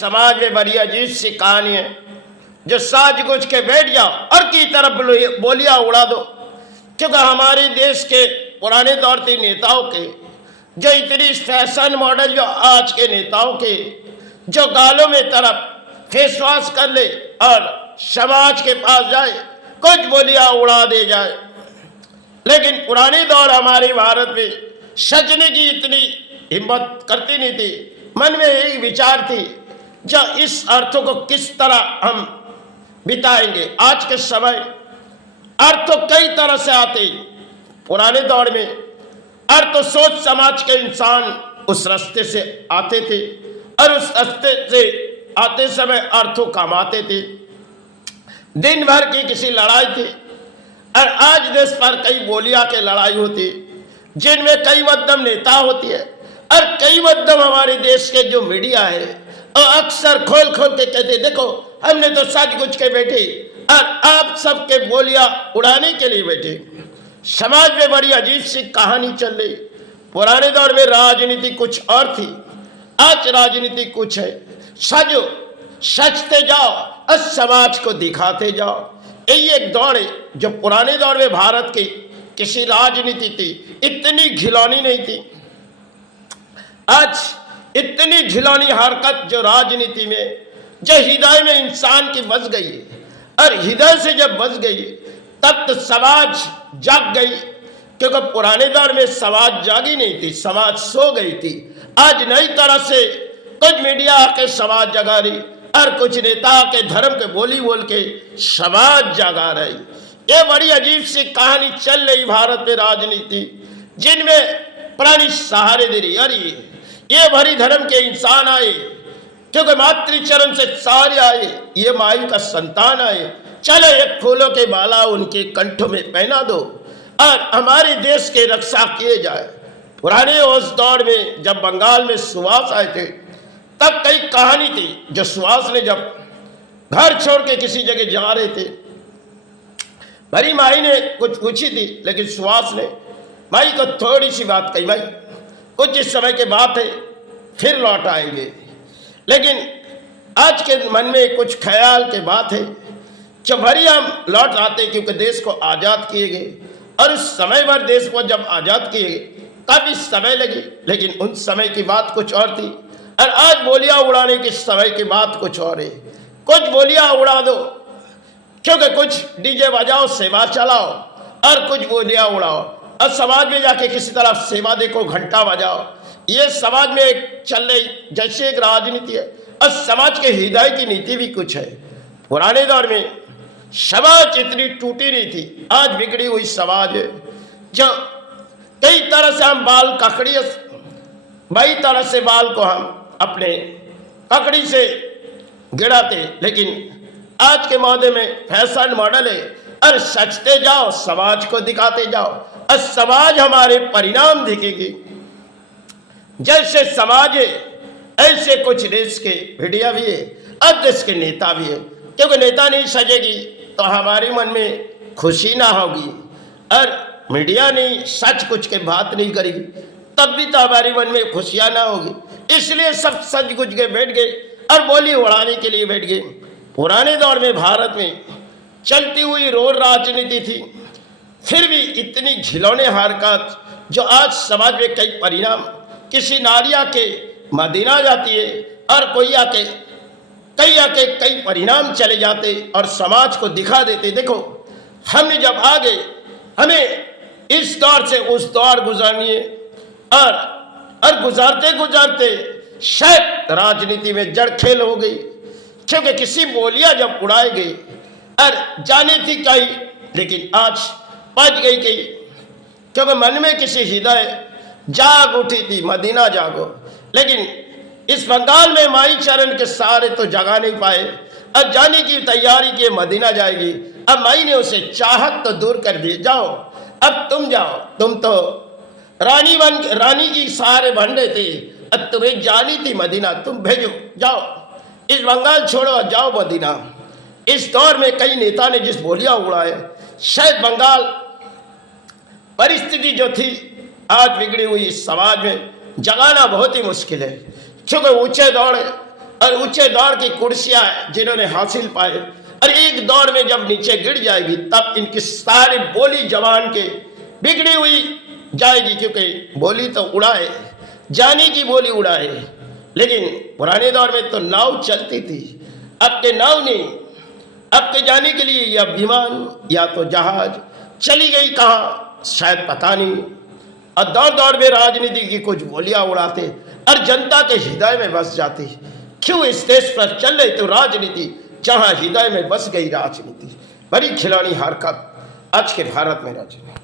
समाज में बड़ी अजीब सी कहानी है, जो साज गुज के बैठ जाओ और की तरफ बोलियां उड़ा दो। क्योंकि हमारे देश के पुराने दौर के नेताओं के जो इतनी फैशन मॉडल, जो आज के नेताओं के जो गालों में तरफ फेस वॉश कर ले और समाज के पास जाए, कुछ बोलियां उड़ा दे जाए। लेकिन पुराने दौर हमारे भारत में सजने की इतनी हिम्मत करती नहीं थी। मन में यही विचार थी, जो इस अर्थों को किस तरह हम बिताएंगे। आज के समय अर्थ तो कई तरह से आते। पुराने दौर में अर्थ तो सोच समाज के इंसान उस रास्ते से आते थे और उस रास्ते से आते समय अर्थों कमाते थे। दिन भर की किसी लड़ाई थी और आज देश पर कई बोलियां के लड़ाई होती, जिनमें कई मध्यम नेता होती है और कई मध्यम हमारे देश के जो मीडिया है और अक्सर खोल खोल के कहते, देखो हमने तो सच कुछ के बैठे और आप सबके बोलियां उड़ाने के लिए बैठे। समाज में बड़ी अजीब सी कहानी चल रही। पुराने दौर में राजनीति कुछ और थी, आज राजनीति कुछ है। सजो, सचते जाओ और समाज को दिखाते जाओ। यही एक दौर है जो पुराने दौर में भारत की किसी राजनीति थी, इतनी घिनौनी नहीं थी। आज इतनी घिनौनी हरकत जो राजनीति में, जो हृदय में इंसान की बस गई और हृदय से जब बस गई तब तो समाज जाग गई। क्योंकि पुराने दौर में समाज जागी नहीं थी, समाज सो गई थी। आज नई तरह से कुछ मीडिया आके समाज जगा रही और कुछ नेता के धर्म के बोली बोल के समाज जगा रही। ये बड़ी अजीब सी कहानी चल रही भारत में राजनीति, जिनमें प्राणी सहारे दे रही। अरे ये भरी धर्म के इंसान आए, क्योंकि मातृचरण से सारे आए, ये माई का संतान आए। चलो एक फूलों के माला उनके कंठों में पहना दो और हमारे देश के रक्षा किए जाए। पुराने उस दौर में जब बंगाल में सुभाष आए थे, तब कई कहानी थी जो सुभाष ने जब घर छोड़ के किसी जगह जा रहे थे, भरी माई ने कुछ पूछी थी, लेकिन सुभाष ने माई को थोड़ी सी बात कही, भाई कुछ इस समय के बात है, फिर लौट आएंगे। लेकिन आज के मन में कुछ ख्याल के बात है, जब भरी हम लौट आते, क्योंकि देश को आज़ाद किए गए और उस समय भर देश को जब आज़ाद किए गए काफ़ी समय लगी, लेकिन उन समय की बात कुछ और थी और आज बोलियां उड़ाने के समय की बात कुछ और है। कुछ बोलियां उड़ा दो, क्योंकि कुछ डीजे बजाओ, सेवा चलाओ और कुछ बोलियां उड़ाओ और समाज में जाके किसी तरफ सेवा देखो, घंटा बजाओ। ये समाज में एक चल रही जैसे एक राजनीति है और समाज के हृदय की नीति भी कुछ है। पुराने दौर में समाज इतनी टूटी नहीं थी, आज बिगड़ी हुई समाज है, जो कई तरह से हम बाल ककड़ी, कई तरह से बाल को हम अपने ककड़ी से गिराते। लेकिन आज के मौके में फैशन मॉडल है और सचते जाओ, समाज को दिखाते जाओ और समाज हमारे परिणाम दिखेगी। जैसे समाज है ऐसे कुछ देश के मीडिया भी है और देश के नेता भी है। क्योंकि नेता नहीं सजेगी तो हमारे मन में खुशी ना होगी और मीडिया नहीं सच कुछ के बात नहीं करेगी, तब भी तो हमारे मन में खुशियां ना होगी। इसलिए सब सच कुछ के बैठ गए और बोली उड़ाने के लिए बैठ गए। पुराने दौर में भारत में चलती हुई रोड राजनीति थी, फिर भी इतनी घिनौने हरकत जो आज समाज में कई परिणाम, किसी नारिया के मदीना जाती है और कोई आके कई परिणाम चले जाते और समाज को दिखा देते, देखो हमने जब आ गए, हमें इस दौर से उस दौर गुजारनी है और गुजारते गुजारते शायद राजनीति में जड़ खेल हो गई। क्योंकि किसी बोलियां जब उड़ाई गई और जानी थी कई, लेकिन आज पच गई कई, क्योंकि मन में किसी हृदय जाग उठी थी, मदीना जागो। लेकिन इस बंगाल में माई चरण के सारे तो जगा नहीं पाए और जाने की तैयारी की मदीना जाएगी। अब माई ने उसे चाहत तो दूर कर दी, जाओ अब तुम जाओ, तुम तो रानी की सहारे बन रहे थे, अब तुम्हें जानी थी मदीना, तुम भेजो, जाओ इस बंगाल छोड़ो, जाओ मदीना। इस दौर में कई नेता ने जिस बोलियां उड़ाए, शायद बंगाल परिस्थिति जो थी आज बिगड़ी हुई इस समाज में जगाना बहुत ही मुश्किल है। क्योंकि ऊंचे दौड़ है और ऊंचे दौर की कुर्सियां जिन्होंने हासिल पाए, और एक दौर में जब नीचे गिर जाएगी तब इनकी सारी बोली जवान के बिगड़ी हुई जाएगी, क्योंकि बोली तो उड़ाए, जानी की बोली उड़ाए। लेकिन पुराने दौर में तो नाव चलती थी, अब के नाव नहीं। अब के जाने के लिए या विमान या तो जहाज, चली गई कहाँ शायद पता नहीं। और दौर दौर में राजनीति की कुछ बोलियां उड़ाते और जनता के हृदय में बस जाती। क्यों इस देश पर चल रही तो राजनीति, जहां हृदय में बस गई राजनीति। बड़ी खिलौनी हरकत आज के भारत में राजनीति।